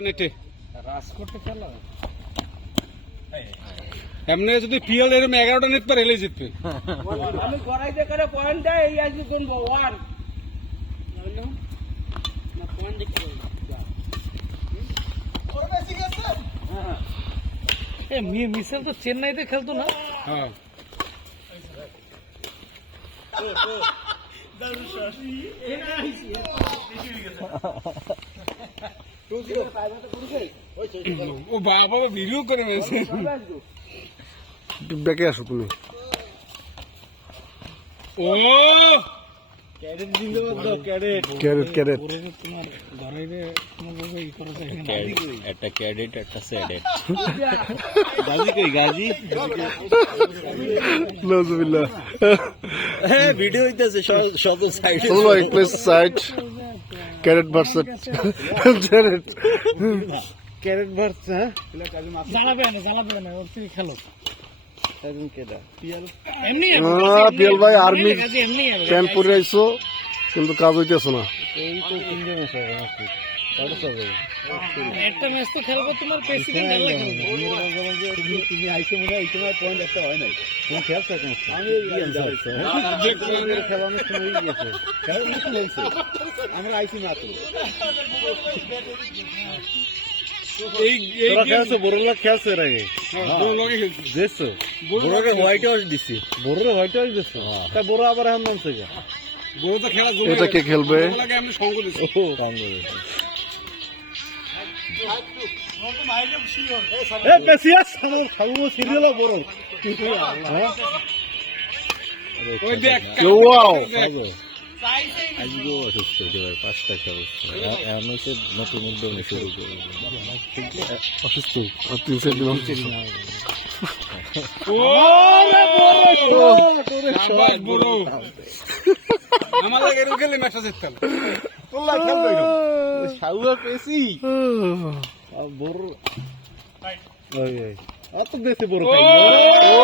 নেটে এমনি যদি পিএল এরকম 11টা নেট পার এলে জিতবে। আমি করাইতে করে পয়েন্ট দেয় এই আসবে কোন ভগবান না পয়েন্ট দেখতে মিসাল তো চেন্নাইতে খেলতো না। হ্যাঁ ও বাবা ভিডিও করে মেরেছে। ব্যাকে আসো তুমি। ও ক্যারেট একটা ক্যাডেট একটা স্যাডেট গাজি কই গাজি নাউজুবিল্লাহ। হ্যাঁ ভিডিও হইতাছে শত সাইড চলো এক place side carrot versus carrot versus হ্যাঁ জ্বালাবে না ওর থেকে খেলো একজন কেডা এমনি পিএল ভাই আর্মি এমনি প্যান্ট পরে আইছো কিন্তু কাজ হইতেছ না। এই তো তিনজন আছে নাকি তাহলে সবে একটা ম্যাচ তো খেলবো তোমার প্রেসিডেন্ট ডালে খেলবো তুমি আইছো মনে হয় এই সময় পয়েন্ট একটা হয় নাই তুমি খেলছো কেন আমি খেলানো শুরু হয়ে গেছে খেলা কি হইছে আমরা আইছি না তো এই এই তোরা খেলছো বড়লা খেলছো এর আগে বড় লগে খেলছে দেখছো বড়কে হোয়াইট হাউস দিছি বড়রে হোয়াইট হাউস দিছো তা বড় আবার এখন নামছে গা বড় তো খেলা জমে এটা কে খেলবে? বড় লাগে আমি সঙ্গ দিছি। ও কাম করে এ পেছিয়াস খাবো সিরিয়াল বড় ওই দেখ ওয়াও আজকেও অসুস্থ দেওয়ার 5টা খেলা এমন হচ্ছে নতুন উদ্যোগে শুরু করবো অসুস্থ 3 দিন ও শাবাশ বড় আমার লাগে এরকম খেলে ম্যাচটা জিততাম। তোলা খেলবে সাউয়া পেছি বড় ওই ওই এত বেশি বড় খাই ও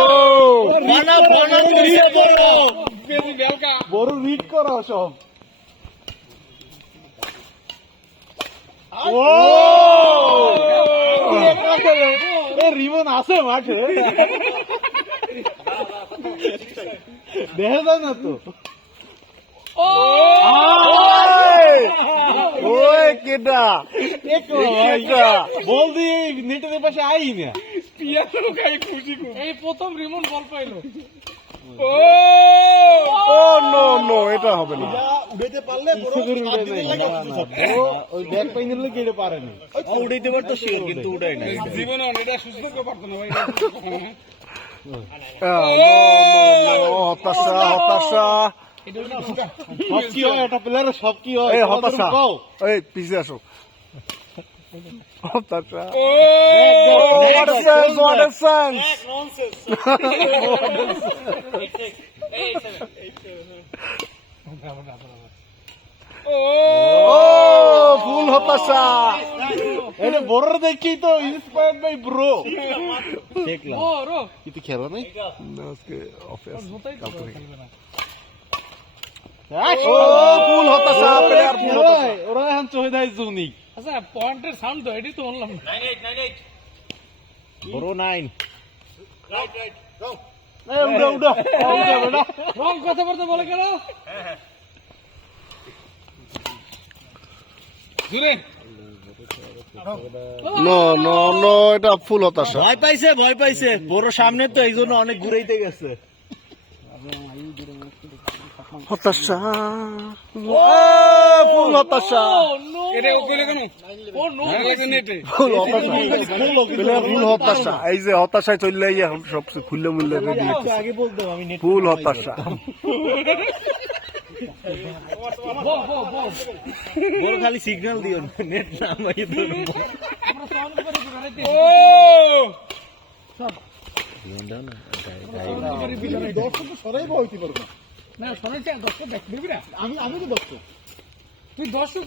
বানা বানা করিয়া বড় বেশি বেলকা বড় রিড করো সব ও রিবন আছে মাঠে দেখা যায় না তো ওই কেডা বল দিয়ে নেটের পাশে আই না পিয়ানো খাই খুশি খুব। এই প্রথম রিমন বল পাইলো ও ও নো নো এটা হবে না। উড়াইতে পারলে ওই ব্যাক পেইনের লাগে এটা পারে না উড়াইতে পারতো শিওর কিন্তু উড়াই না জীবনে এটা সুস্থ করতে পারতো না ভাই। হতাশা হতাশা সব কি হয় একটা প্লেয়ারের সব কি হয় এই হতাশা এই পিছিয়ে আসো হতাশা ও what a sense what a sense ও ও ফুল হতাশা এটা বড় দেখি তো ইন্সপায়ার্ড বাই ব্রো দেখলাম বড় কিন্তু খেলো নাই না আজকে অফিস ও ফুল হতাশা প্লেয়ার ফুল হতাশা ওরা এখন চলে যায় জুনিক আচ্ছা পয়েন্টের সাউন্ড তো এটাই তো বললাম বড় 9 এই উড়া উড়া উড়া রং কথাবার্তা বলে গেল জুরে নো নো নো এটা ফুল হতাশা ভয় পাইছে বড় সামনে তো এই জন্য অনেক ঘুরাইতে গেছে হতাশা ফুল হতাশা এটা ও কইলে কেন ও নো নেটে ফুল হতাশা প্লেয়ার ফুল হতাশা এই যে হতাশায় চলে যাই এখন সব খুললে মুললে রেডি আগে বলতো আমি নেট ফুল হতাশা বড় খালি সিগন্যাল দিও নেট না মাই ধরবো আমরা সাউন্ড করে বানাইতে ও না শুনেছি দর্শক দেখবি না আমি তো দর্শক তুই দর্শক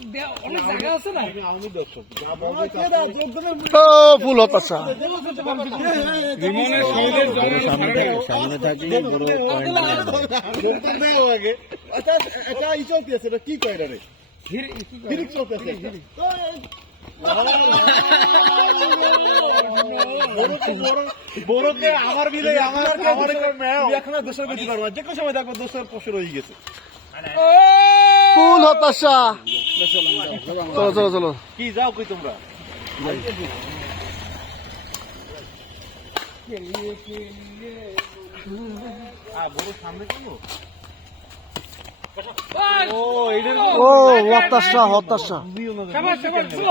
অনেক জায়গা আছে না আমি দর্শক ও ফুল হতাশা রিমনের সহজের সামনে থাকলে বড় পয়েন্ট আগে আচ্ছা এটা ই চলতেছে এটা কি কয় রে হিরে কি ফিরিক চলতেছে বড়কে আমার বিলে আমার এখন আর দোষের বেশি পারবো না, যে কোনো সময় দেখবো দোষের পশু রয়ে গেছে। ফুল হতাশা। চলো চলো চলো, কি যাও কই তোমরা? বড় সামনে কেন? ও হতাশা হতাশা।